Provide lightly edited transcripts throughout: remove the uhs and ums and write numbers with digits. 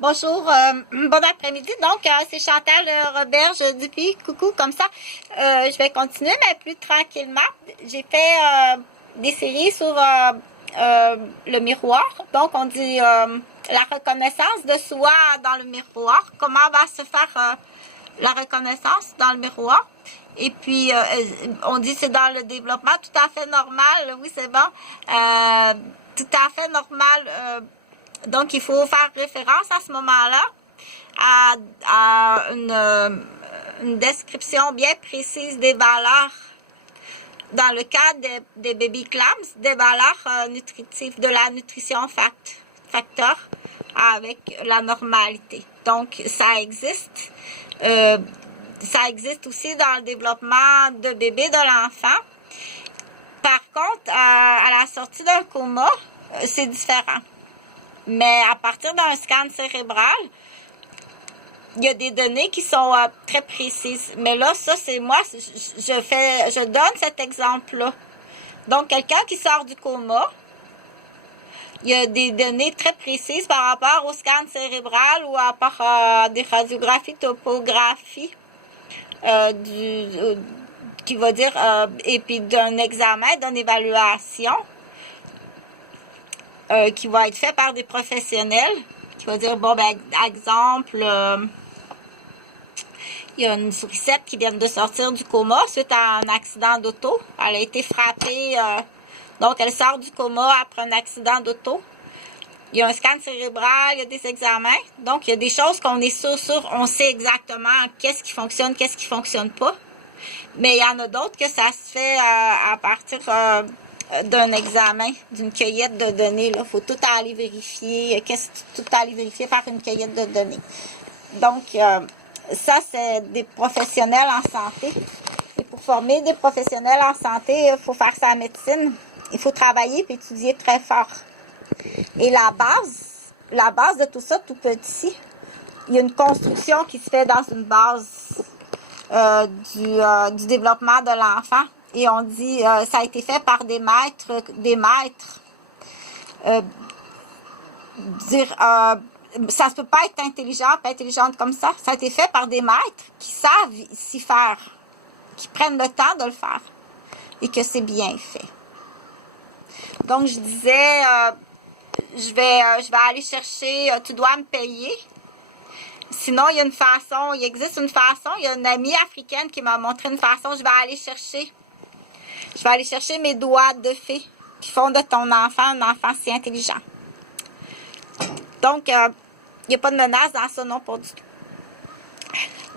Bonjour, bon après-midi. Donc, c'est Chantal Roberge Dupuis. Coucou, comme ça. Je vais continuer, mais plus tranquillement. J'ai fait des séries sur le miroir. Donc, on dit la reconnaissance de soi dans le miroir. Comment va se faire la reconnaissance dans le miroir? Et puis, on dit c'est dans le développement tout à fait normal. Oui, c'est bon. Tout à fait normal. Donc, il faut faire référence à ce moment-là à une description bien précise des valeurs. Dans le cas des baby clams, des valeurs nutritives, de la nutrition facteur avec la normalité. Donc, ça existe. Ça existe aussi dans le développement de bébé de l'enfant. Par contre, à la sortie d'un coma, c'est différent. Mais à partir d'un scan cérébral, il y a des données qui sont très précises. Mais là, ça, c'est moi, je donne cet exemple-là. Donc, quelqu'un qui sort du coma, il y a des données très précises par rapport au scan cérébral ou à rapport à des radiographies, topographies, qui va dire, et puis d'un examen, d'une évaluation, qui va être fait par des professionnels, qui va dire, bon, ben, exemple, il y a une sourisette qui vient de sortir du coma suite à un accident d'auto. Elle a été frappée, donc elle sort du coma après un accident d'auto. Il y a un scan cérébral, il y a des examens. Donc, il y a des choses qu'on est sûr, on sait exactement qu'est-ce qui fonctionne pas. Mais il y en a d'autres que ça se fait à partir d'un examen, d'une cueillette de données. Il faut tout aller vérifier. Tout aller vérifier par une cueillette de données. Donc, ça, c'est des professionnels en santé. Et pour former des professionnels en santé, il faut faire sa médecine. Il faut travailler et étudier très fort. Et la base de tout ça, tout petit, il y a une construction qui se fait dans une base du développement de l'enfant. Et on dit, ça a été fait par des maîtres. Ça ne peut pas être intelligente comme ça. Ça a été fait par des maîtres qui savent s'y faire, qui prennent le temps de le faire et que c'est bien fait. Donc, je disais, je vais aller chercher, tu dois me payer. Sinon, il existe une façon, il y a une amie africaine qui m'a montré une façon, je vais aller chercher mes doigts de fée qui font de ton enfant un enfant si intelligent. Donc, il n'y a pas de menace dans ça non pas du tout.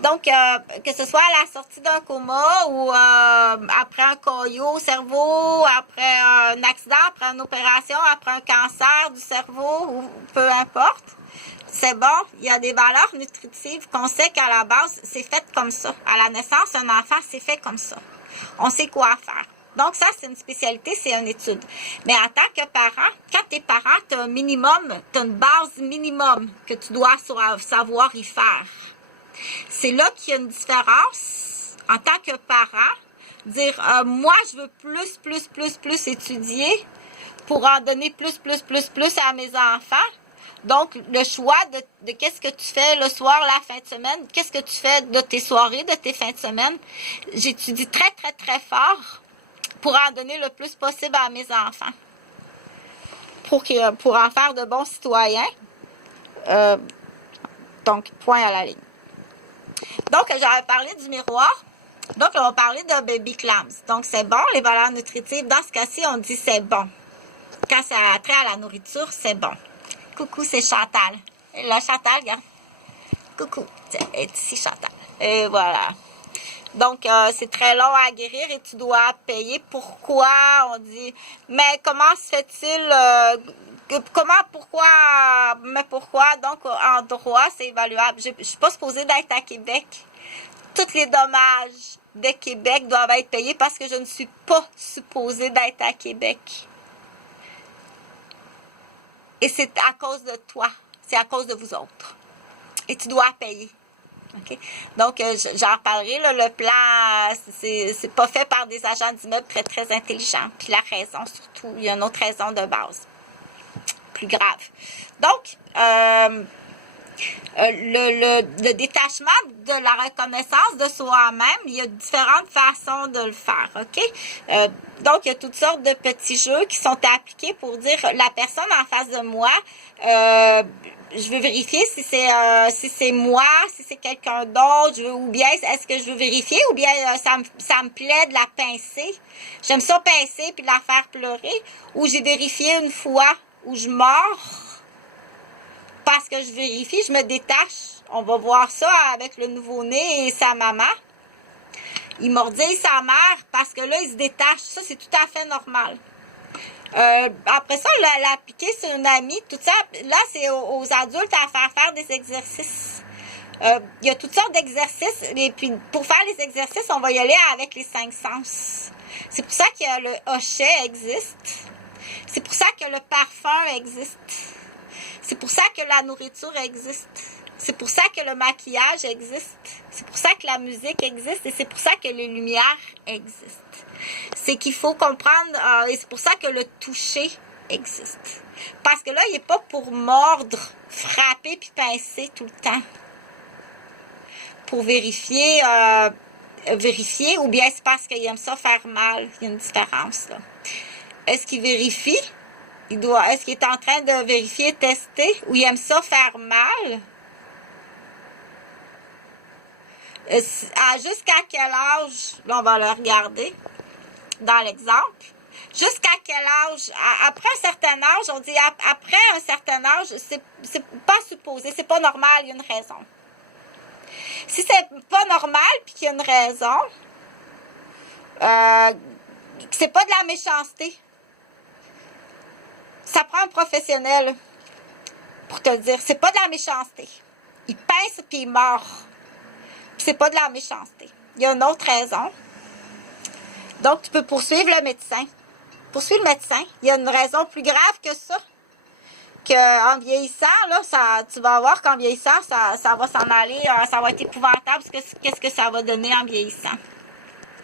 Donc, que ce soit à la sortie d'un coma ou après un caillot au cerveau, après un accident, après une opération, après un cancer du cerveau, ou peu importe, c'est bon. Il y a des valeurs nutritives qu'on sait qu'à la base, c'est fait comme ça. À la naissance, un enfant, c'est fait comme ça. On sait quoi faire. Donc, ça, c'est une spécialité, c'est une étude. Mais en tant que parent, quand t'es parent, t'as un minimum, t'as une base minimum que tu dois savoir y faire. C'est là qu'il y a une différence en tant que parent. Dire, moi, je veux plus étudier pour en donner plus à mes enfants. Donc, le choix de qu'est-ce que tu fais le soir, la fin de semaine, qu'est-ce que tu fais de tes soirées, de tes fins de semaine. J'étudie très fort pour en donner le plus possible à mes enfants. Pour en faire de bons citoyens. Donc, point à la ligne. Donc, j'avais parlé du miroir. Donc, on va parler de baby clams. Donc, c'est bon, les valeurs nutritives. Dans ce cas-ci, on dit c'est bon. Quand ça a trait à la nourriture, c'est bon. Coucou, c'est Chantal. Et là, Chantal, regarde. Coucou. Tiens, elle est ici, Chantal. Et voilà. Donc, c'est très long à guérir et tu dois payer. Pourquoi? On dit, mais comment se fait-il... pourquoi? Donc, en droit, c'est évaluable. Je ne suis pas supposée d'être à Québec. Tous les dommages de Québec doivent être payés parce que je ne suis pas supposée d'être à Québec. Et c'est à cause de toi. C'est à cause de vous autres. Et tu dois payer. Okay? Donc, j'en reparlerai. Là, le plan, c'est pas fait par des agents d'immeubles très intelligents. Puis la raison, surtout, il y a une autre raison de base. Plus grave. Donc, le détachement de la reconnaissance de soi-même, il y a différentes façons de le faire, OK? Donc, il y a toutes sortes de petits jeux qui sont appliqués pour dire la personne en face de moi, je veux vérifier si c'est moi, si c'est quelqu'un d'autre, ou bien est-ce que je veux vérifier, ou bien ça me plaît de la pincer. J'aime ça pincer puis de la faire pleurer, ou j'ai vérifié une fois où je mords parce que je vérifie, je me détache. On va voir ça avec le nouveau-né et sa maman. Il mordit sa mère parce que là, il se détache. Ça, c'est tout à fait normal. Après ça, l'appliquer sur une amie, tout ça, là, c'est aux adultes à faire des exercices. Il y a toutes sortes d'exercices. Et puis, pour faire les exercices, on va y aller avec les 5 sens. C'est pour ça que le hochet existe. C'est pour ça que le parfum existe. C'est pour ça que la nourriture existe. C'est pour ça que le maquillage existe. C'est pour ça que la musique existe. Et c'est pour ça que les lumières existent. C'est qu'il faut comprendre, et c'est pour ça que le toucher existe. Parce que là, il n'est pas pour mordre, frapper puis pincer tout le temps. Pour vérifier, ou bien c'est parce qu'il aime ça faire mal. Il y a une différence, là. Est-ce qu'il vérifie? Est-ce qu'il est en train de vérifier, tester, ou il aime ça faire mal? Jusqu'à quel âge? Là, on va le regarder dans l'exemple. Jusqu'à quel âge? Après un certain âge, on dit après un certain âge, c'est pas supposé, c'est pas normal, il y a une raison. Si c'est pas normal puis qu'il y a une raison, c'est pas de la méchanceté. Ça prend un professionnel pour te dire, c'est pas de la méchanceté. Il pince puis il mord. C'est pas de la méchanceté. Il y a une autre raison. Donc, tu peux poursuivre le médecin. Poursuivre le médecin. Il y a une raison plus grave que ça. Qu'en vieillissant, là, tu vas voir qu'en vieillissant, ça va s'en aller, ça va être épouvantable. Qu'est-ce que ça va donner en vieillissant?